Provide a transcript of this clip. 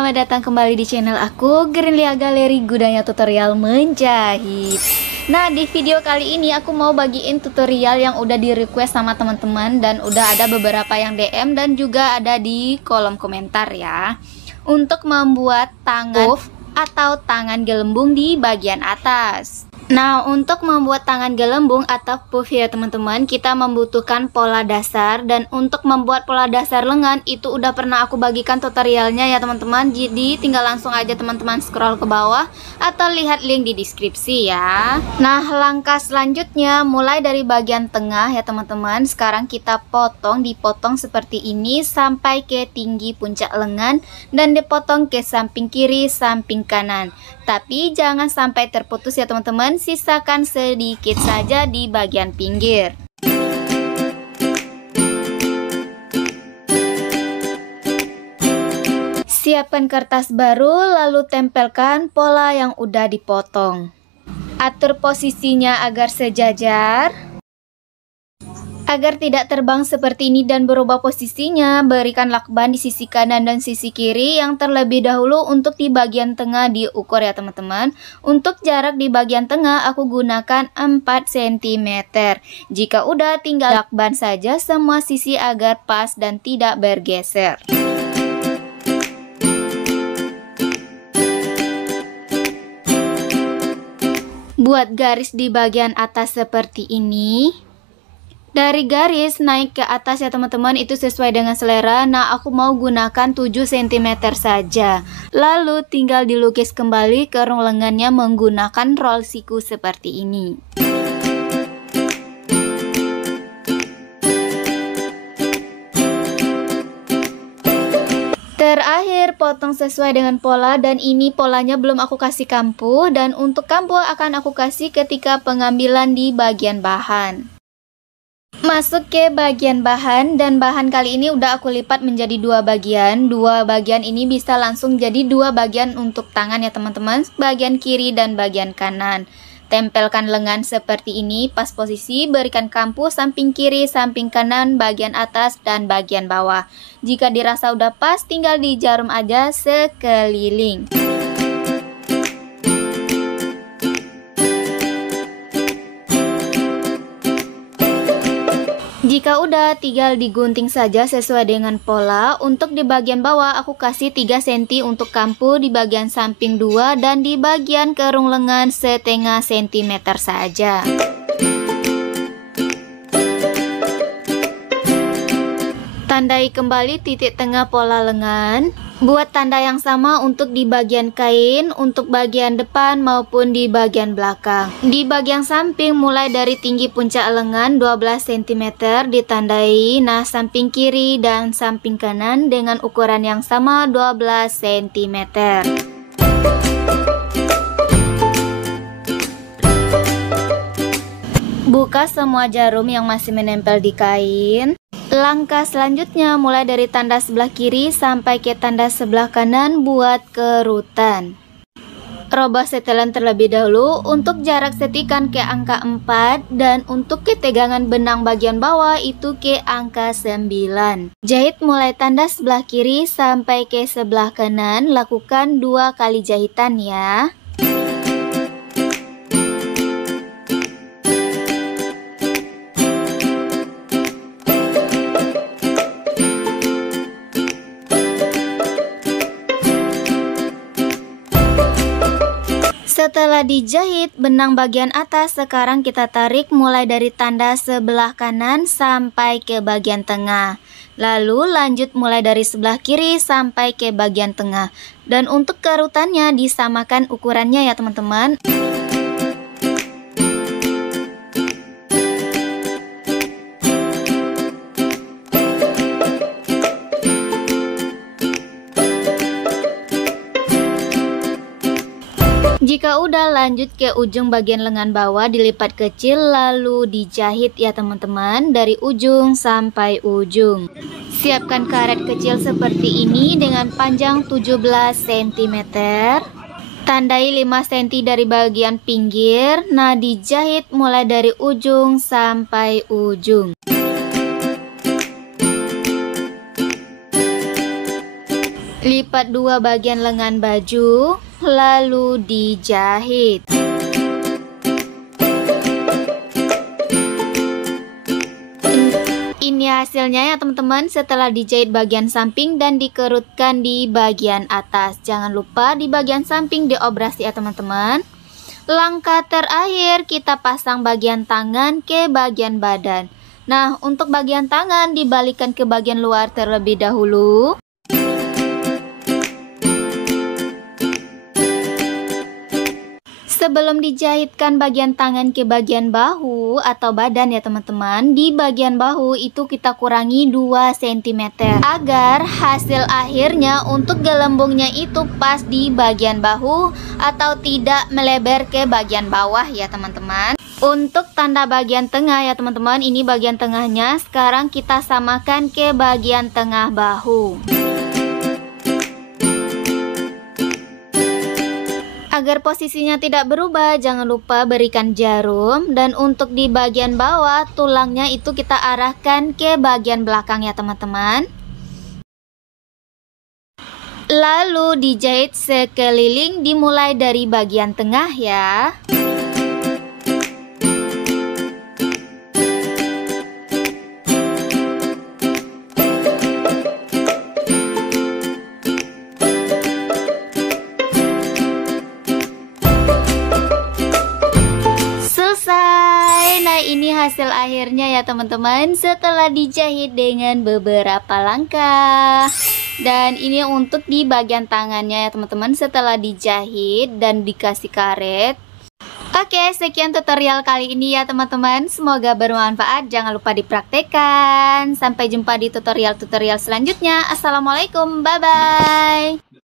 selamat datang kembali di channel aku, Grinlia Galeri Gudanya Tutorial Menjahit. Nah, di video kali ini aku mau bagiin tutorial yang udah di request sama teman-teman dan udah ada beberapa yang DM dan juga ada di kolom komentar ya. Untuk membuat tangan puff atau tangan gelembung di bagian atas. Nah, untuk membuat tangan gelembung atau puff ya teman-teman, kita membutuhkan pola dasar. Dan untuk membuat pola dasar lengan itu udah pernah aku bagikan tutorialnya ya teman-teman. Jadi tinggal langsung aja teman-teman scroll ke bawah atau lihat link di deskripsi ya. Nah, langkah selanjutnya mulai dari bagian tengah ya teman-teman. Sekarang kita dipotong seperti ini sampai ke tinggi puncak lengan dan dipotong ke samping kiri, samping kanan. Tapi jangan sampai terputus ya teman-teman, sisakan sedikit saja di bagian pinggir. Siapkan kertas baru lalu tempelkan pola yang udah dipotong. Atur posisinya agar sejajar. Agar tidak terbang seperti ini dan berubah posisinya, berikan lakban di sisi kanan dan sisi kiri yang terlebih dahulu. Untuk di bagian tengah diukur ya teman-teman. Untuk jarak di bagian tengah aku gunakan 4 cm. Jika udah tinggal lakban saja semua sisi agar pas dan tidak bergeser. Buat garis di bagian atas seperti ini. Dari garis naik ke atas ya teman-teman, itu sesuai dengan selera. Nah, aku mau gunakan 7 cm saja. Lalu tinggal dilukis kembali ke rong lengannya menggunakan roll siku seperti ini. Terakhir potong sesuai dengan pola, dan ini polanya belum aku kasih kampuh. Dan untuk kampuh akan aku kasih ketika pengambilan di bagian bahan. Masuk ke bagian bahan, dan bahan kali ini udah aku lipat menjadi 2 bagian. 2 bagian ini bisa langsung jadi 2 bagian untuk tangan ya teman-teman, bagian kiri dan bagian kanan. Tempelkan lengan seperti ini, pas posisi, berikan kampuh samping kiri, samping kanan, bagian atas dan bagian bawah. Jika dirasa udah pas, tinggal dijarum aja sekeliling. Jika udah, tinggal digunting saja sesuai dengan pola. Untuk di bagian bawah aku kasih 3 cm untuk kampuh, di bagian samping 2 dan di bagian kerung lengan setengah sentimeter saja. Tandai kembali titik tengah pola lengan. Buat tanda yang sama untuk di bagian kain, untuk bagian depan maupun di bagian belakang. Di bagian samping mulai dari tinggi puncak lengan 12 cm ditandai. Nah, samping kiri dan samping kanan dengan ukuran yang sama 12 cm. Buka semua jarum yang masih menempel di kain. Langkah selanjutnya mulai dari tanda sebelah kiri sampai ke tanda sebelah kanan buat kerutan. Robah setelan terlebih dahulu. Untuk jarak setikan ke angka 4 dan untuk ketegangan benang bagian bawah itu ke angka 9. Jahit mulai tanda sebelah kiri sampai ke sebelah kanan, lakukan 2 kali jahitan ya. Setelah dijahit benang bagian atas, sekarang kita tarik mulai dari tanda sebelah kanan sampai ke bagian tengah. Lalu lanjut mulai dari sebelah kiri sampai ke bagian tengah. Dan untuk kerutannya disamakan ukurannya ya teman-teman. Jika udah, lanjut ke ujung bagian lengan bawah, dilipat kecil lalu dijahit ya teman-teman, dari ujung sampai ujung. Siapkan karet kecil seperti ini dengan panjang 17 cm. Tandai 5 cm dari bagian pinggir. Nah, dijahit mulai dari ujung sampai ujung. Lipat dua bagian lengan baju, lalu dijahit. Ini hasilnya ya teman-teman, setelah dijahit bagian samping dan dikerutkan di bagian atas. Jangan lupa di bagian samping diobrasi ya teman-teman. Langkah terakhir, kita pasang bagian tangan ke bagian badan. Nah, untuk bagian tangan dibalikan ke bagian luar terlebih dahulu. Sebelum dijahitkan bagian tangan ke bagian bahu atau badan ya teman-teman, di bagian bahu itu kita kurangi 2 cm agar hasil akhirnya untuk gelembungnya itu pas di bagian bahu atau tidak melebar ke bagian bawah ya teman-teman. Untuk tanda bagian tengah ya teman-teman, ini bagian tengahnya, sekarang kita samakan ke bagian tengah bahu. Agar posisinya tidak berubah, jangan lupa berikan jarum. Dan untuk di bagian bawah, tulangnya itu kita arahkan ke bagian belakang ya teman-teman. Lalu dijahit sekeliling, dimulai dari bagian tengah ya. Ini hasil akhirnya ya teman-teman, setelah dijahit dengan beberapa langkah. Dan ini untuk di bagian tangannya ya teman-teman, setelah dijahit dan dikasih karet. Oke, sekian tutorial kali ini ya teman-teman, semoga bermanfaat. Jangan lupa dipraktekkan. Sampai jumpa di tutorial-tutorial selanjutnya. Assalamualaikum, bye-bye.